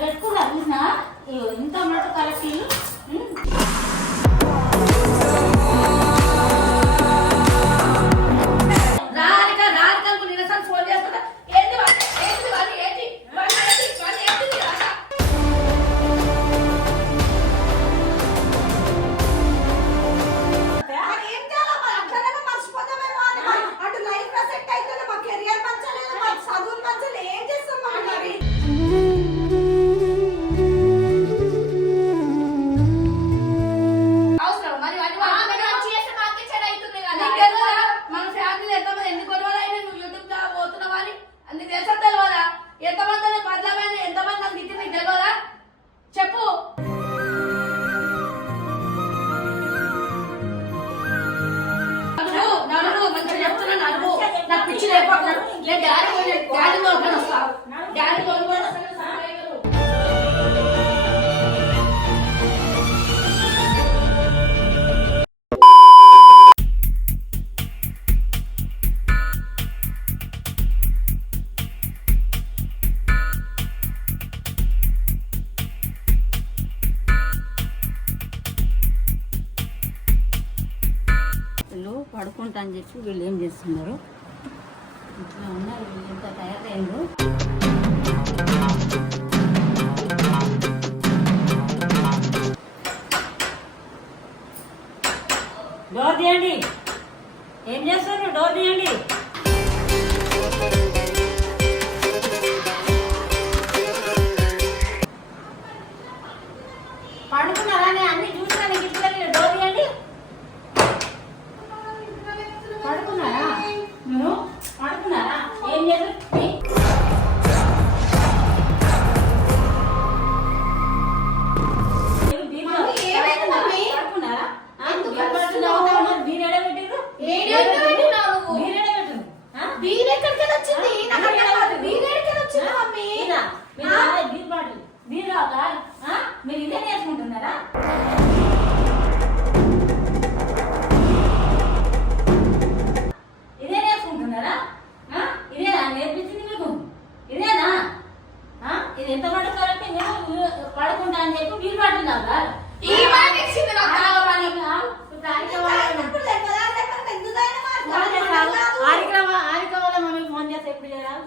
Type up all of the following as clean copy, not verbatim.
పెట్టుకున్నా చూసినా ఇంత మటు కలెక్టి పడుకుంటా అని చెప్పి వీళ్ళు ఏం చేస్తున్నారు ఇట్లా ఉన్నారు వీళ్ళు ఎంత తయారైందో డోర్ తీయండి ఏం చేస్తారు డోర్ తీయండి పడుకున్నారా అన్ని చూసాను గిట్లని డోర్ తీయండి పడుకున్నారా నువ్వు పడుకున్నారా ఏం చేస్తారు మీరు ఇదే నేర్చుకుంటున్నారా ఇదే నేర్చుకుంటున్నారా ఇదేనా నేర్పించింది మీకు ఇదేనా ఇది ఎంత పడుకోవాలంటే మీరు పడుకుంటా అని చెప్పి మీరు పడుతున్నారు ఆరిక వల్ల మమ్మీ ఫోన్ చేస్తే ఎప్పుడు చేయాలి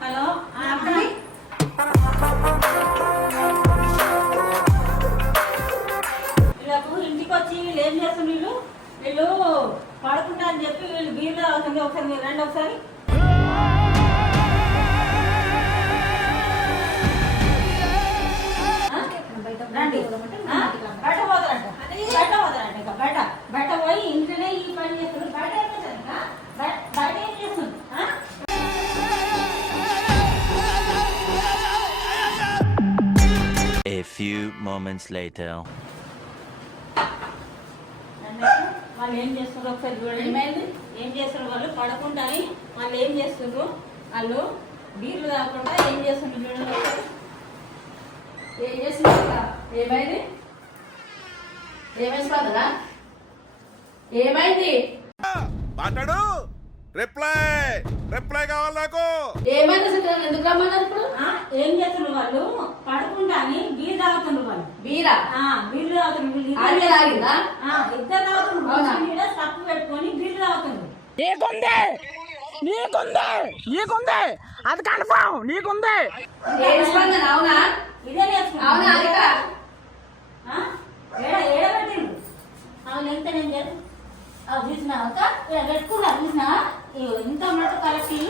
హలో వీళ్ళకు ఇంటికి వచ్చి వీళ్ళు ఏం చేస్తారు వీళ్ళు పడుకుంటా అని చెప్పి వీళ్ళు బీర్లో అవుతుంది ఒకసారి మీరు రండి ఒకసారి రండి బయట పోతారంట ఇక బయట పోయి ఇంట్లోనే ఈ పని చేస్తారు బయట ఏం చేస్తారు ఇంకా బయట ఏం చేస్తుంది A few moments later. వాళ్ళు ఏం చేస్తున్నారు ఒకసారి చూడండి ఏం చేస్తున్నారు వాళ్ళు పడుకుంటాని వాళ్ళు ఏం చేస్తున్నారు వాళ్ళు బీర్లు కాకుండా ఏం చేస్తున్నారు చూడండి ఒకసారి ఏం చేస్తున్నా ఏమైంది ఏమైంది స్పందనా ఏమైంది మాట్లాడు రిప్లై కావాలి నాకు ఏమైంది అసలు ఎందుకు రమ్మన్నారు ఇప్పుడు ఏం చేస్తున్నారు వాళ్ళు పడుకుంటాని బీర్ తాగుతున్నారు వాళ్ళు బీరా బీర్లు తాగుతున్నారు ఇద్దరు తాగుతున్నారు తప్పు పెట్టుకొని బీర్లు తాగుతున్నారు నీకుంది అది కన్ఫర్మ్ నీకుంది స్పందన అవునా ఇదే అవునా ఏడబెట్టిండు అవును ఎంత నేను చూసినా అక్క పెట్టుకున్నా చూసినా ఇంత మటు కలెక్టి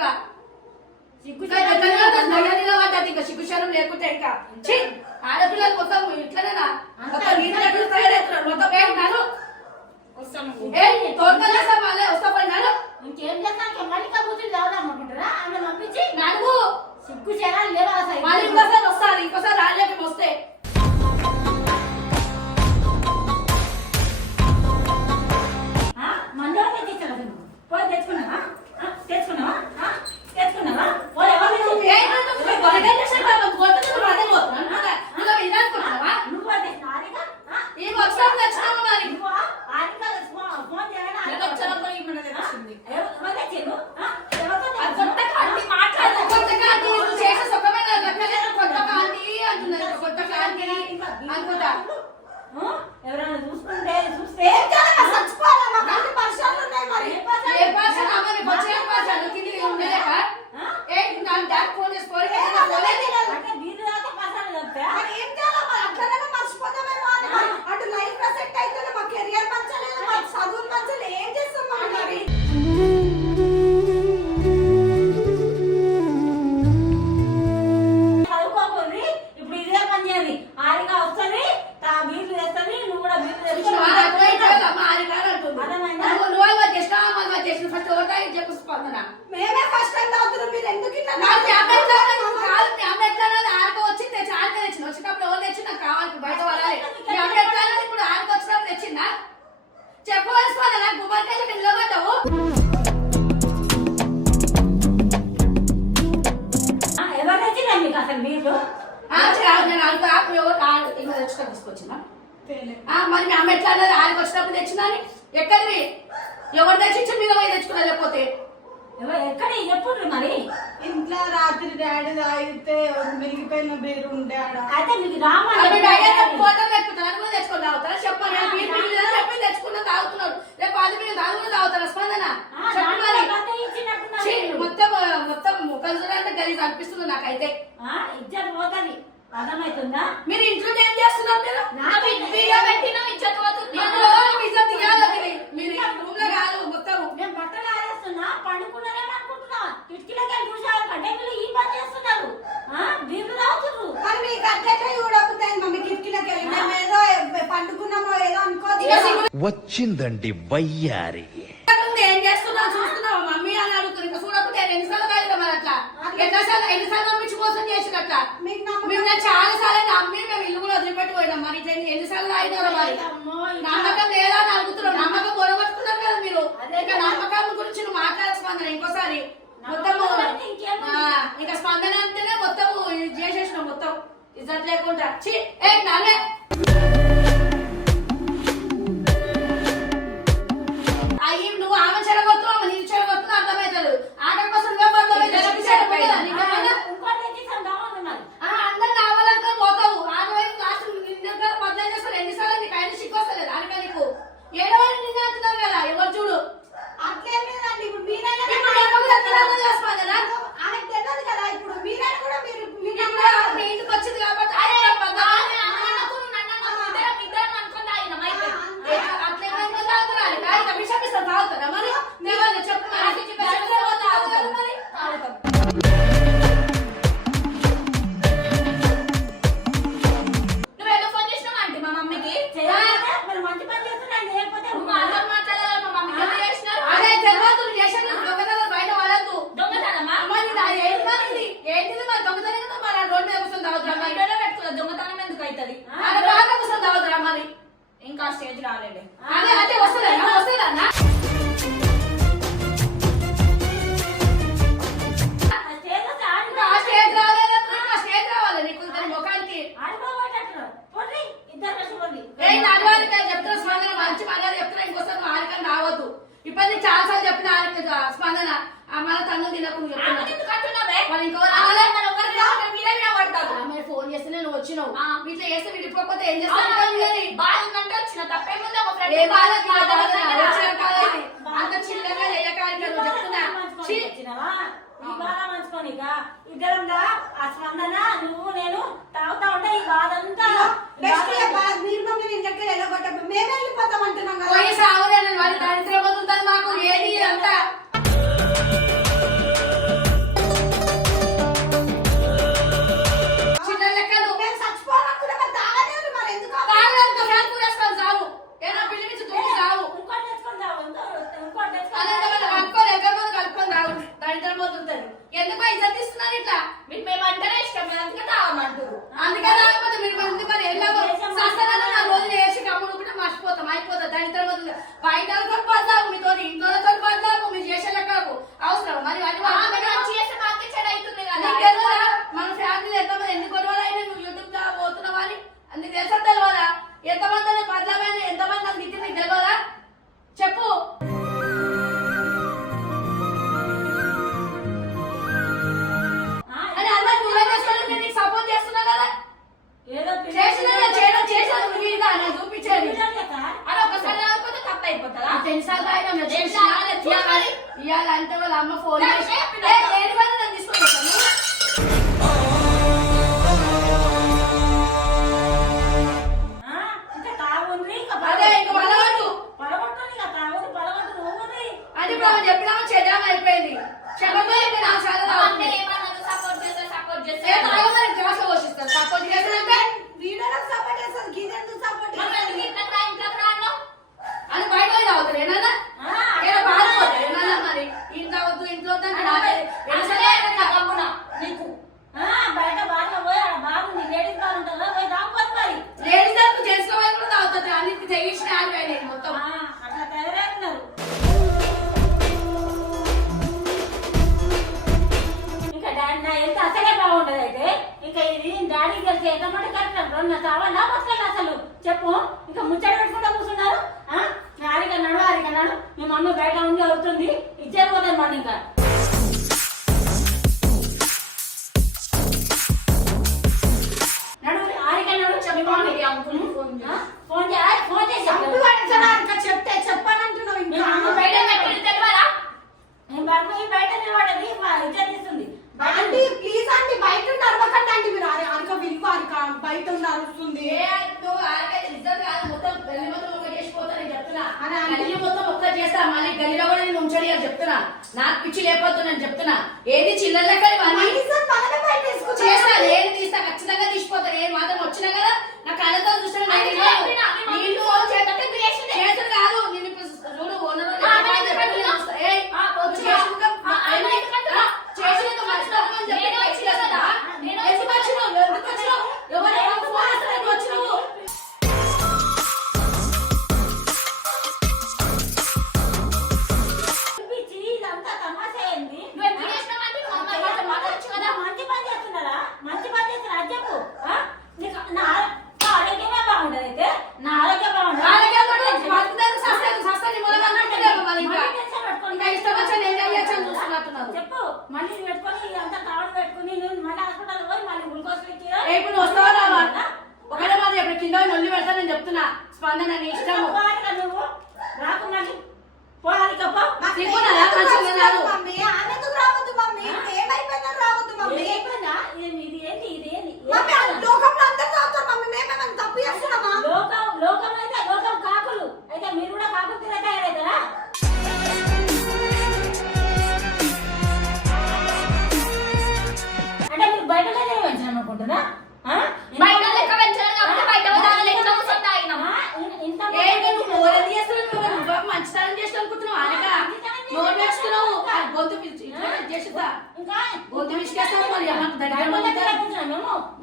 ఇంకా సిగ్గు ఇంకా సిగ్గుశాలం లేకుంటే ఇంకా ఛీ, ఆడపిల్లలు మొత్తం ఇట్లనేనా మొత్తం వీధిలో తయారవుతున్నారు. మొత్తం ఏమన్నారు వస్తాను. తోడుకొనేస్తా మళ్ళీ వస్తా పడినారు ఇంకేం చేస్తాను మళ్ళీ కబూతులు చదువుదాం అనుకుంటారా ఆమె పంపించి నడువు సిగ్గు చేరాలి లేవా మళ్ళీ ఇంకోసారి వస్తారు ఇంకోసారి రాలేక వస్తే మందు తెచ్చాను పోయి తెచ్చుకున్నావా తెచ్చుకున్నావా తెచ్చుకున్నావా పోయి ఎవరు నువ్వు అదే నారిగా ఈ వచ్చాము తెచ్చినాము మరి ఫోన్ చేయాలి వచ్చింది ఎవరు తెచ్చారు కొత్త కాంతి మాట్లాడదు కొత్త కాంతి నువ్వు చేసే సుఖమైన లెక్కలేదు కొత్త కాంతి అంటున్నారు కొత్త కాంతి అనుకుంటా ఎవరైనా చూస్తుంటే చూస్తే ఏ భాష అమ్మని వచ్చే భాష తిండి ఉండలేక ఏ నా ఫోన్ చేసి పోలే అంటే వీళ్ళు దాకా పసాలు చెప్తా చదువుకోకూడదు ఇప్పుడు ఇదే పని చేయాలి ఆరిగా వస్తుంది బీర్లు తెస్తుంది నువ్వు కూడా బీర్లు మేమే ఫస్ట్ టైం తాగుతున్నాం మీరు ఎందుకు ఇట్లా చెప్పవలసిన నాకు గుమ్మడికాయలు నిలబడ్డావు ఎవరు తెచ్చినా మీకు అసలు బీర్లు తీసుకొచ్చిన మరి మీ అమ్మ ఎట్లా అన్నది ఆడికి వచ్చినప్పుడు తెచ్చినాని ఎక్కడివి ఎవరు తెచ్చి మీద పోయి తెచ్చుకున్నా లేకపోతే ఎక్కడ ఎప్పుడు మరి ఇంట్లో రాత్రి డాడీ తాగితే మిగిలిపోయిన బీరు ఉండే ఆడ అయితే మీకు ఫోటో పెట్టుకుంటారు కూడా తెచ్చుకొని తాగుతారా చెప్పండి చెప్పి తెచ్చుకున్నా తాగుతున్నాడు రేపు అది మీరు దాని తాగుతారా స్పందన మొత్తం మొత్తం ముఖం చూడాలంటే గలీజ్ అనిపిస్తుంది నాకైతే ఇజ్జత్ పోతుంది అర్థమవుతుందా మీరు ఇంట్లో ఏం చేస్తున్నారు మీరు రూమ్ లో కాదు మొత్తం నేను బట్టలు ఆరేస్తున్నా పండుకున్నారేమో అనుకుంటున్నా కిటికీలకి చూసారు కంటే వీళ్ళు ఈ పని చేస్తున్నారు బీర్లు తాగుతున్నారు మరి మీకు అట్లయితే చూడకపోతే మమ్మీ కిటికీలోకి వెళ్ళి మేము ఏదో పండుకున్నామో ఏదో అనుకోవచ్చు వచ్చిందండి వయ్యారి ఏం చేస్తున్నా చూస్తున్నావా మమ్మీ అని అడుగుతుంది ఇంకా చూడకపోతే ఎన్నిసార్లు కాదు మరి అట్లా ఎన్నిసార్లు నమ్మించి మోసం చేసినట్ట మేము నేను చాలా సార్లు నమ్మి మేము ఇల్లు కూడా వదిలిపెట్టి పోయినాం మరి ఇట్లా ఎన్నిసార్లు తాగినారో మరి నమ్మకం లేదా అని అడుగుతున్నాం నమ్మకం పొరగొట్టుకున్నారు కదా మీరు ఇంకా నమ్మకం గురించి నువ్వు మాట్లాడాల్సి ఇంకోసారి మొత్తము ఇంకా స్పందన అంటేనే మొత్తం చేసేసిన మొత్తం ఇజ్జత్ లేకుండా ఛీ ఏ నానే అయ్యి నువ్వు ఆమె చెడగొడుతున్నావు నేను చెడగొడుతున్నా అర్థమవుతాడు ఆట కోసం అందరు కావాలంటే పోతావు ఆడవైపు లాస్ట్ నిన్న బద్దలు చేస్తారు ఎన్నిసార్లు నీకు ఆయన సిగ్గు వస్తలేదు ఆడగా నీకు ఏడవని నిన్న అంటున్నావు కదా ఎవరు చూడు అట్లేం లేదండి ఇప్పుడు మీరైనా ఆమెకు తెలియదు కదా ఇప్పుడు మీరైనా కూడా మీరు మీ ఇంటికి వచ్చింది కాబట్టి తాగుతారా మరి చెప్పు మరి నువ్వేదో ఫోన్ చేసినావా అంటే మా మమ్మీకి మంచి పని చేస్తున్నాను లేకపోతే మాట్లాడాలి మా మమ్మీకి ఎంత చేసినారు అదే తెలియదు చేసాను దొంగతనం బయట వాడద్దు దొంగతనమా ఏంటిది మరి దొంగతనం మరి రోడ్డు మీద కూర్చొని తాగుతున్నా బయటలో పెట్టుకున్నా దొంగతనం ఎందుకు అవుతుంది అదే బాగా కూర్చొని తాగుతురా మరి ఇంకా స్టేజ్ రాలేండి అదే అదే వస్తుందా స్టేజ్ రాలేదు స్టేజ్ రావాలి నీకు ముఖానికి చెప్తున్నా స్పందన మంచి మర్యాద చెప్తున్నా ఇంకోసారి నువ్వు ఆరికని రావద్దు ఇప్పుడు నేను చాలా సార్లు చెప్పిన స్పందన మన తన్ను తినకుండా ఫోన్ చేస్తే నేను వచ్చినావు ఇట్లా చేస్తే విడిపోతే ఏం చేస్తాను బాధ ఉందంటే వచ్చిన తప్పేముంది ఒక ఏ బాధ అంత చిన్నగా చెయ్యకాలి చెప్తున్నా ఈ బాధ మంచుకోనిక ఇద్దరం ఆ స్పందన నువ్వు నేను తాగుతా ఉంటే ఈ బాధ అంతా మీరు మమ్మల్ని ఇంటికి వెళ్ళగొట్టదు మేమే వెళ్ళిపోతాం అంటున్నాం కదా పోయి సావలేదు వాడి దరిద్రం మాకు ఏది అంతా ఎందుకు ఇజ్జత్ ఇస్తున్నారు ఇట్లా? మీకు మేము అంటేనే ఇష్టం, మీరు అందుకే తాగమంటారు. అందుకే తాగకపోతే మీరు ఎందుకు మరి ఎలాగో శాస్త్రాలు నా రోజులు వేసి కమ్ముడు కూడా మర్చిపోతాం, అయిపోతాం. దరిద్రం వద్దు. బయట పడతాము మీతో, ఇంట్లో పడతాము, మీరు చేసే లెక్కలకు అవసరం మరి మన ఫ్యామిలీ ఎంతమంది ఎన్ని గొడవలు అయినా నువ్వు యూట్యూబ్ ద్వారా పోతున్నావు అని అందుకు తెలుసా తెలియదా? ఎంతమంది బదలమైన ఎంతమంది నాకు తిట్టి నీకు తెలియదా? చెప్పు. అని అందరూ నువ్వే చేస్తాను, నేను నీకు సపోర్ట్ చేస్తున్నా కదా. ఏదో చేసాను నేను చూపించేది అది ఒకసారి లేకపోతే తప్ప అయిపోతుందా? టెన్షన్ ఇవాళ అంటే వాళ్ళ అమ్మ ఫోన్ చేసి లేని వాళ్ళు నన్ను తీసుకొని ఇంకా తాగుంది అదే ఇంకా పడవద్దు పడగొట్టాలి. ఇక తాగుంది పడగొట్టు నువ్వుంది అని ఇప్పుడు ఆమె చెప్పినామో చెడ్డామ అయిపోయింది. చెప్పబోయింది నా చాలా గ్లాస్ పోషిస్తారు. సపోర్ట్ చేస్తానంటే వీడియోలకు సపోర్ట్ చేస్తుంది, గీతెందుకు సపోర్ట్ అది బయట పోయి తాగుతారు ఏమన్నా బాధపోతారు ఏమన్నా మరి ఇంట్లో వద్దు ఇంట్లో నీకు బయట బాగా పోయి ఆడ బాగుంది లేడీస్ బాగా ఉంటుందా పోయి తాగుకోదు మరి. లేడీస్ దానికి చేసుకోవాలి కూడా తాగుతుంది. అన్నిటికీ తెగించిన ఆగిపోయింది మొత్తం. అట్లా తయారైతున్నారు. ఇంకా డాడీ నా వెళ్తే అసలే బాగుంటది. అయితే ఇంకా ఇది డాడీకి వెళ్తే ఎంతమంది కట్టినారు నా చావన్నా బతకాలి అసలు చెప్పు. ఇంకా ముచ్చట పెట్టుకుంటా కూర్చున్నారు. ఆరికన్నాడు మీ మమ్మీ బయట ఉండి అవుతుంది ఇచ్చేది పోతుంది మన ఇంకా నడు ఆరికన్నాడు ఫోన్ చేసి చెప్తే చెప్పానంటున్నావు ఇంకా బయట బయట నిలబడది ఇజ్జత్ ఇస్తుంది. ఆంటీ ప్లీజ్ ఆంటీ బయట అరవకండి ఆంటీ మీరు అరక విలువ అరక బయట ఉన్న అరుస్తుంది. చేస్తా మళ్ళీ గల్లీలో కూడా నేను ఉంచాలి అని చెప్తున్నా. నాకు పిచ్చి లేకపోతే నేను చెప్తున్నా. ఏది చిల్లర లెక్క చేస్తా ఏది తీస్తా ఖచ్చితంగా తీసిపోతాను. ఏ మాత్రం వచ్చినా కదా నా కళ్ళతో చూస్తాను కాదు నేను చూడు ఓనర్ ఇదంతా తమాషా ఏంది? మంచి పని చేస్తున్నారా? మంచి పని చేస్తున్నా అది చెప్పు. నా ఆరోగ్యమే బాగుంటది. అయితే నా ఆరోగ్యం బాగుంటుంది. చెప్పు మళ్ళీ పెట్టుకొని ఇదంతా కావడం పెట్టుకుని నువ్వు మళ్ళీ హాస్పిటల్ పోయి మళ్ళీ గ్లూకోజ్ ఇప్పుడు వస్తావా రావా? ఒకటే మాది ఎప్పుడు కింద నొల్లి పెడతా నేను చెప్తున్నా. స్పందన నీ ఇష్టం. నువ్వు రాకు మళ్ళీ పోవాలి కప్ప మమ్మీ ఆమెకు రావద్దు మమ్మీ, ఏమైపోయినా రావద్దు మమ్మీ. ఇది ఏంటి మమ్మీ లోకంలో అందరూ తాగుతారు మమ్మీ, మేమేమైనా తప్పు చేస్తున్నామా? లోకం అయితే లోకం కాకులు అయితే మీరు కూడా కాకులు తినే తయారైతారా? అంటే మీరు బయట పెంచాను అనుకుంటున్నా? బయట లెక్క పెంచాలి కాబట్టి బయట మంచితనం చేసిన అనుకుంటున్నావు. అనక నోరు వేస్తున్నావు గొంతు చేస్తుందా గొంతు విసికేస్తావు.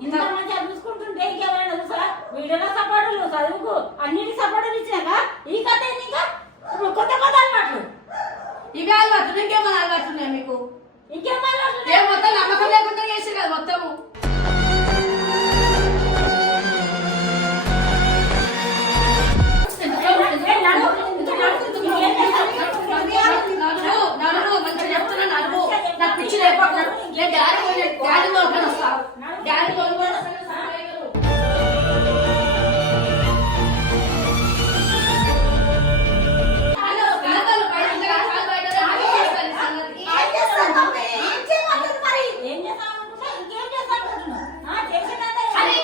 ఇంత మంచిగా చూసుకుంటుంటే ఇంకెవరైనా చూసారా? వీడియోలో సపోర్టులు చదువుకు అన్నిటి సపోర్టులు ఇచ్చినాక ఈ కథ ఇంకా కొత్త అలవాట్లు ఇవే అలవాట్లు. ఇంకేమైనా అలవాట్లు ఉన్నాయి మీకు? ఇంకేం అలవాట్లు? ఏ మొత్తం నమ్మకం లేకుండా చేసి కదా మొత్తము. మంచిగా చెప్తున్నా నడువు. నాకు పిచ్చి లేకపోతున్నాడు. నేను డాడీ వస్తా. డాడీ ఏం చేస్తామనుకుంటున్నా? ఇంకేం చేస్తామనుకుంటున్నా?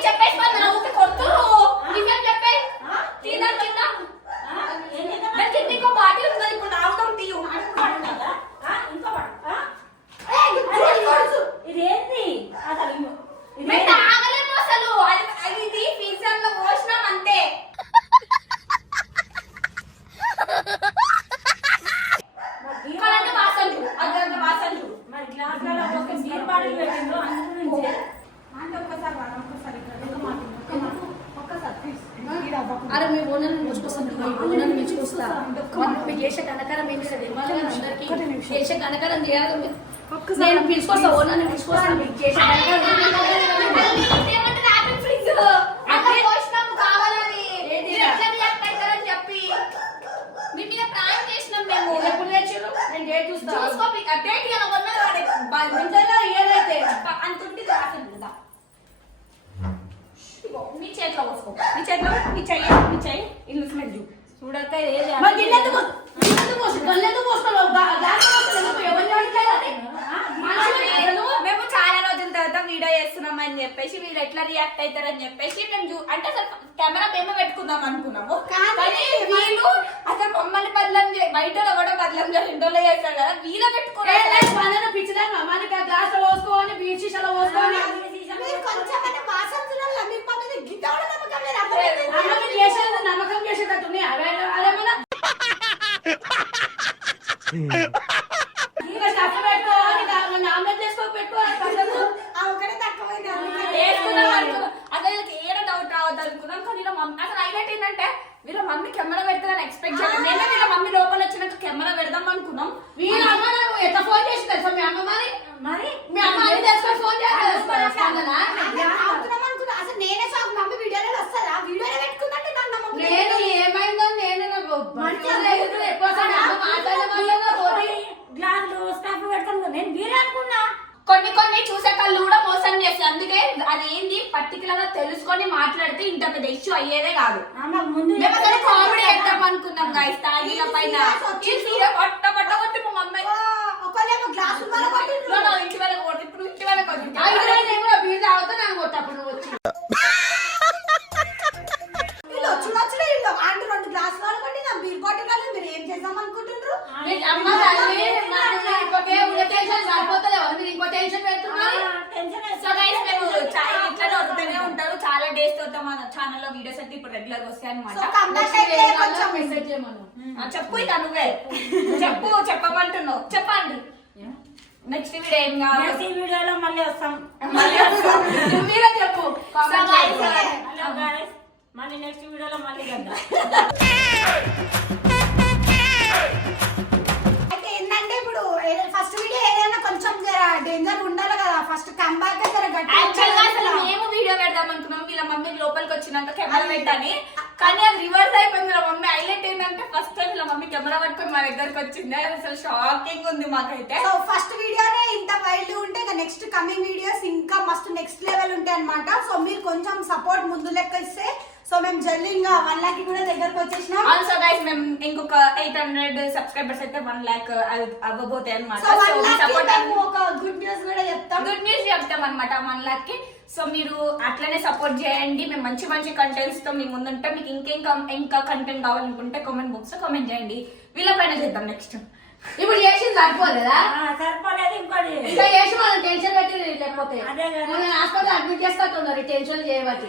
చెప్పేసి కొడుతూ చెప్పే తిందా ఇంకో బాటిల్ ఉంది ఇప్పుడు తాగుతాం తీయు ఇదేంటి అసలు? తాగలేము అసలు. అది పిజ్జాలో పోసినాం అంతే. మరి గ్లాసులలో బీర్ బాటిల్ పెట్టిండ్రు అందు గురించి అంటే ఒక్కసారి వాడు, ఒక్కసారి ఇక్కడ ఒక మాట, ఒక్కసారి ప్లీజ్ అరే మీ ఓనర్ని మెచ్చుకొస్తాను ఓనర్ని మెచ్చుకొస్తా మీకు చేసే కనకరం ఏం లేదు అందరికి చేసే కనకరం చేయాలి నేను పిలుచుకొస్తా ఓనర్ని పిలుచుకొస్తా మీకు చేసే ఏదైతే మీ చేతిలో పోసుకో మీ చేతిలో మీ చెయ్యి ఇల్లు స్మెల్ చూ చూడక ఏది మరి గిన్నెందుకు గల్లెందుకు పోసుకోవాలి మేము చాలా రోజుల తర్వాత వీడియో చేస్తున్నాం అని చెప్పేసి మీరు ఎట్లా రియాక్ట్ అవుతారని చెప్పేసి మేము అంటే అసలు కెమెరా మేము పెట్టుకుందాం అనుకున్నాము కానీ వీళ్ళు అసలు మమ్మల్ని బదలం బయట కూడా బదలం ఇండోలో చేస్తారు కదా వీళ్ళ పెట్టుకోవాలి పిచ్చిదాన్ని మనకి ఆ గ్లాస్ లో పోసుకోవాలి బీచ్ షీషాలో పోసుకోవాలి నమ్మకం చేసేటట్టు అదేమన్నా ఆమ్లెట్ చేసుకో పెట్టుకోవాలి అసలు ఏదో డౌట్ రావద్దు అనుకున్నాం కానీ అసలు హైలైట్ ఏంటంటే వీళ్ళ మమ్మీ కెమెరా పెడతారని ఎక్స్పెక్ట్ చేయలేదు నేను వీళ్ళ మమ్మీ లోపల వచ్చినాక కెమెరా పెడదాం అనుకున్నాం వీళ్ళ అమ్మ నాకు ఎట్లా ఫోన్ చేసి తెలుసా మీ అమ్మ మరి మీ అమ్మ అన్ని తెలుసుకొని ఫోన్ అసలు నేనే షాక్, మమ్మీ వీడియోలో వస్తారా, వీడియోలో పెట్టుకుందంటే నేను ఏమైందో నేను గ్లాసులు స్టాఫ్ పెడతాను నేను బీర్ అనుకున్నా. కొన్ని చూసే కళ్ళు కూడా మోసం చేస్తాయి అందుకే అదేంది పర్టికులర్ గా తెలుసుకొని మాట్లాడితే ఇంత పెద్ద ఇష్యూ అయ్యేదే కాదు ముందు కామెడీ చేద్దాం అనుకున్నాం గాయస్ తాగిన పైన పట్ట పట్ట కొట్టి మా మమ్మీ ఒకళ్ళేమో గ్లాసులు వల్ల కొట్టిండ్రు. ఇంటి వరకు కొట్టి ఇప్పుడు ఇంటి వరకు బీర్ తాగుతా నాకు కొట్టప్పుడు నువ్వు వచ్చి వీళ్ళు వచ్చుడే వీళ్ళు ఆంటీ 2 గ్లాసులు వల్ల కొట్టి నా బీర్ బాటిల్ వల్ల మీరు ఏం చేద్దాం అనుకుంటుండ్రు? అమ్మ తల్లి టెన్షన్ సరిపోతలేవా మీరు ఇంకో టెన్షన్ పెడుతున్నారు సో గైస్ మేము ఇట్లా వస్తూనే ఉంటారు చాలా డేస్ తర్వాత మన ఛానల్ లో వీడియోస్ అయితే ఇప్పుడు రెగ్యులర్ వస్తాయి సో comeback అయితే కొంచెం మెసేజ్ చేయమను చెప్పు ఇక నువ్వే చెప్పమంటున్నావు చెప్పండి నెక్స్ట్ వీడియో ఏం కావాలి ఈ వీడియోలో మళ్ళీ వస్తాం. మీరే చెప్పు హలో గాయ్స్, మళ్ళీ నెక్స్ట్ వీడియోలో మళ్ళీ కలుద్దాం. అయితే ఏంటంటే ఇప్పుడు ఫస్ట్ వీడియో ఏదైనా కొంచెం డేంజర్ ఉండాలి కదా, ఫస్ట్ కంబ్యాక్ యాక్చువల్ గా అసలు మేము వీడియో పెడదాం అనుకున్నాం వీళ్ళ మమ్మీ లోపలికి వచ్చినాక కెమెరా పెట్టని కానీ అది రివర్స్ అయిపోయింది వీళ్ళ మమ్మీ హైలైట్ ఏంటంటే ఫస్ట్ టైం వీళ్ళ మమ్మీ కెమెరా పట్టుకొని మా దగ్గరకు వచ్చింది అది అసలు షాకింగ్ ఉంది మాకైతే సో ఫస్ట్ వీడియోనే ఇంత వైల్డ్ ఉంటే ఇక నెక్స్ట్ కమింగ్ వీడియోస్ ఇంకా మస్తు నెక్స్ట్ లెవెల్ ఉంటాయి అన్నమాట. సో మీరు కొంచెం సపోర్ట్ ముందు లెక్క ఇస్తే సో మేము జల్దీ ఇంకా 1 lakh కూడా దగ్గరకు వచ్చేసినాం. ఆల్సో గైస్ మేము ఇంకొక 800 సబ్స్క్రైబర్స్ అయితే 1 lakh అవ్వబోతాయి అన్నమాట. సో 1 lakh మేము ఒక గుడ్ న్యూస్ కూడా చెప్తాం. గుడ్ న్యూస్ చెప్తాం అనమాట 1 lakh కి. సో మీరు అట్లనే సపోర్ట్ చేయండి. మేము మంచి మంచి కంటెంట్స్ తో మీ ముందుంటాం. మీకు ఇంకా కంటెంట్ కావాలనుకుంటే కామెంట్ బాక్స్ లో కామెంట్ చేయండి. వీళ్ళ పైన చేద్దాం నెక్స్ట్. ఇప్పుడు చేసింది సరిపోలేదా సరిపోలేదు ఇంకోటి ఇంకా చేసి మనం టెన్షన్ పెట్టి లేకపోతే అదే కదా. హాస్పిటల్ అడ్మిట్ చేస్తున్నారు టెన్షన్ చేయబట్టి